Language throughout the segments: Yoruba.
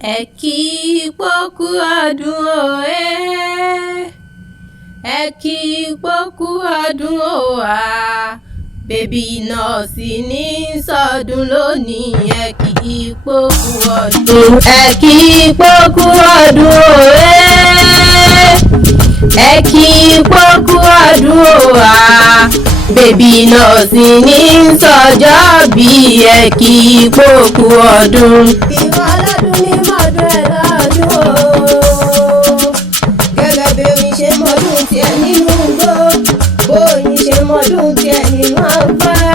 Ẹ kí pókú ọdún o ẹ kí pókú ọdún o bèbí nọ́ọ̀sì ní sọdún lónìí. Ẹ kí pókú ọdún, ẹ kí pókú ọdún o ẹ kí pókú ọdún o bèbí nọ́ọ̀sì ní sọjọ́ bí. Ẹ kí pókú ọdún. Ìwọ ọlọ́dún ní mọ́dún ẹ̀ lọ́dún o. Gẹ́gẹ́ bí oyin ṣe mọ́dún tiẹ̀ nínú igbó, bóyin ṣe mọ́dún tiẹ̀ nínú afárá.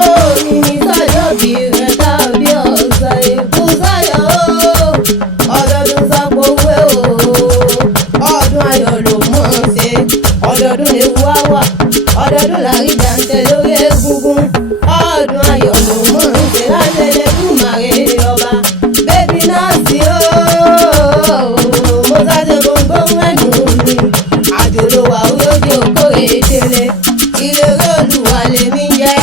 Oyin ní sọ́jọ́ bí rẹ̀ tàbí ọ̀sán ìbùsọ̀yọ̀ o. Ọdọọdún sọ́pọ̀wé o. Ọdún ayọ̀ ló mọ̀ ọ́n ṣe. Ọdọọdún lè wá wà. Ọdọọdún làrí jàǹtẹ̀ lórí egungun. Ọdún ayọ̀ ló mọ̀ ọ́n ṣe láṣẹ Elédùmarè ọba. Bébí nọ́ọ̀sì o, mo sáré gbogbo ẹnu mi. Àjò ló wà olóde òkórè délé. Ìrere Olúwa lèmi jẹ́.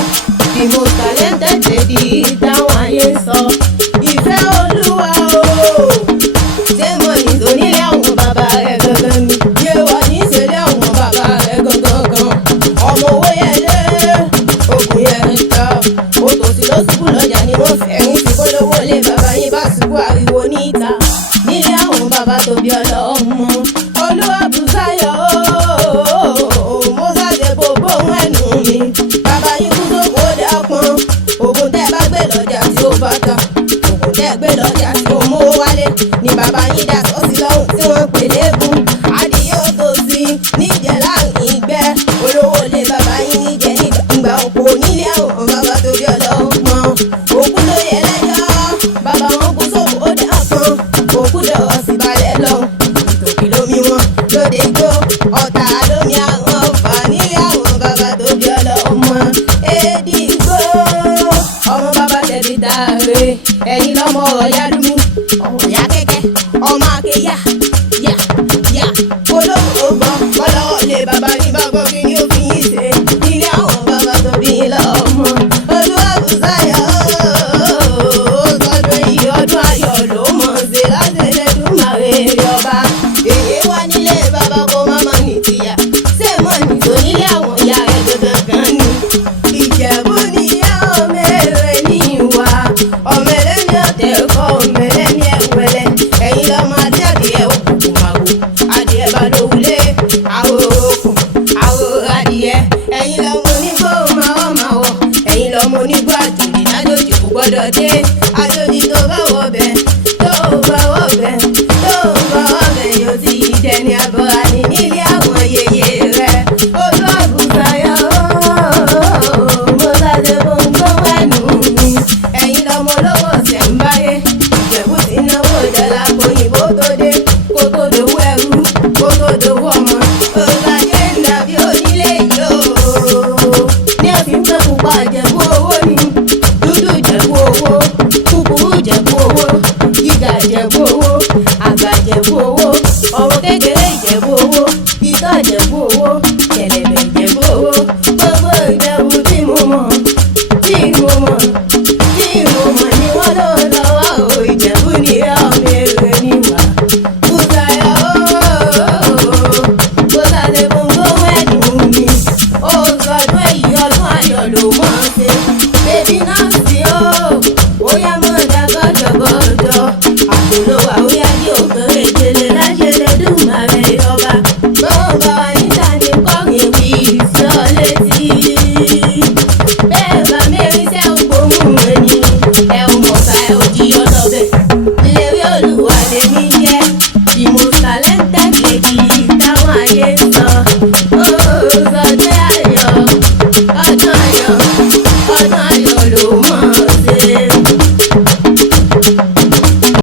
The most talented lady táwọn ayé sọ. Ìfẹ́ Olúwa o. Ṣé mo ní onílé àwọn bàbá rẹ̀ gangan ni? Yé wọ ní ìṣẹ̀lẹ̀ àwọn bàbá rẹ̀ gangan gan. Ọmọ owó yẹn lé, ògùn yẹn ta. Òtòṣì ló ṣubú lọ́jà ni wọ́n fẹ̀rín sí kólówó lé bàbá yín bá ṣubú ariwo níta. Nílé àwọn bàbá tó bí ọlọ́mọ. Olúwabùsáyọ̀ o, mo ṣàṣẹ gbogbo ohun ẹnu mi. Bàbá yín kú sóko dápọn. Ògùn tẹ́ bá gbé lọ́jà tí ó bá ta. Ògùn tẹ́ gbé lọ́jà tí ó mú wálé. Ni bàbá yín dà sọ́sí lọ́hùn tí wọ́n pè lébùn. Adìyẹ òtòṣì níjẹ̀ láàrin ìgbẹ́. Olówó lé bàbá yín níjẹ̀ nígbà òkò nílé àwọn bàbá tó bí ọlọ́mọ. Òkú ló yẹ lẹ́jọ́, bàbá wọn kú sóko dápọn. Òkú dọ̀wọ́ sí balẹ̀ lọ́hùn. Ìtòkì lómi wọn lóde gbó. Ọ̀tá lómi àwọn ọ̀fà nílé àwọn bàbá tó bí ọlọ́mọ. Èdìgbò ọmọ bàbá tẹ̀lé tààrẹ. Ẹ̀yin lọ́mọ ọ̀yá lúmú. Ọ̀yá